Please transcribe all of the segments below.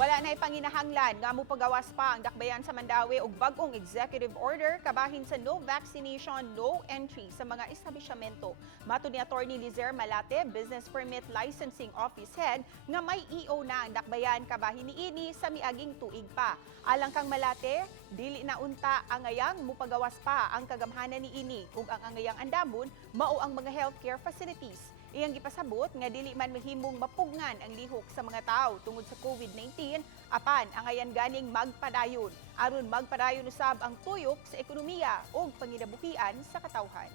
Wala na'y panginahanglan nga mupagawas pa ang dakbayan sa Mandawi og bag-ong executive order kabahin sa no vaccination, no entry sa mga establishmento. Matud ni Attorney Lizer Malate, Business Permit Licensing Office Head, nga may EO na ang dakbayan kabahin niini sa miaging tuig pa. Alang kang Malate, dili na unta ang angayang mupagawas pa ang kagamhanan niini ug ang angayang andamon mao ang mga healthcare facilities. Iyang gipasabot nga dili man mahimong mapugngan ang lihok sa mga tao tungod sa COVID-19, apan ang ayan ganing magpadayon aron magpadayon usab ang tuyok sa ekonomiya ug panginabuhian sa katawhan.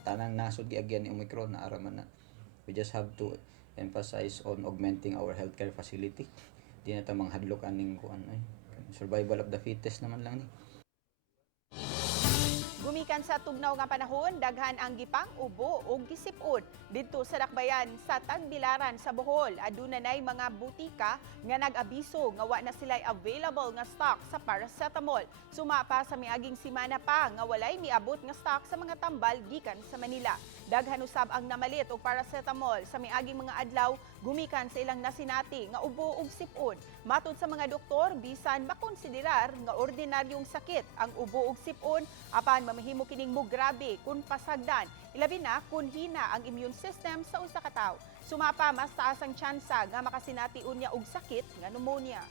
Tanang nasod giagyan ni Omicron na araman na. We just have to emphasize on augmenting our healthcare facility. Di na ta manghadlok aning kuan ay survival of the fittest naman lang ni. Gumikan sa tugnaw nga panahon, daghan ang gipang ubo o gisipon didto sa dakbayan sa Tagbilaran sa Bohol. Aduna nay mga butika nga nag-abiso nga wa na sila'y available nga stock sa paracetamol. Sumapa sa miaging simana pa nga walay miabot nga stock sa mga tambal gikan sa Manila. Daghan usab ang namalit og paracetamol sa miaging mga adlaw gumikan sa ilang nasinati nga ubo ug sipon. Matud sa mga doktor, bisan makonsiderar nga ordinaryong sakit ang ubo ug sipon, apan mamahimo kining mograbe kung pasagdan, ilabi na kung hina ang immune system sa usa ka tawo. Sumapa mas taas ang tsansa nga makasinati unya og sakit nga pneumonia.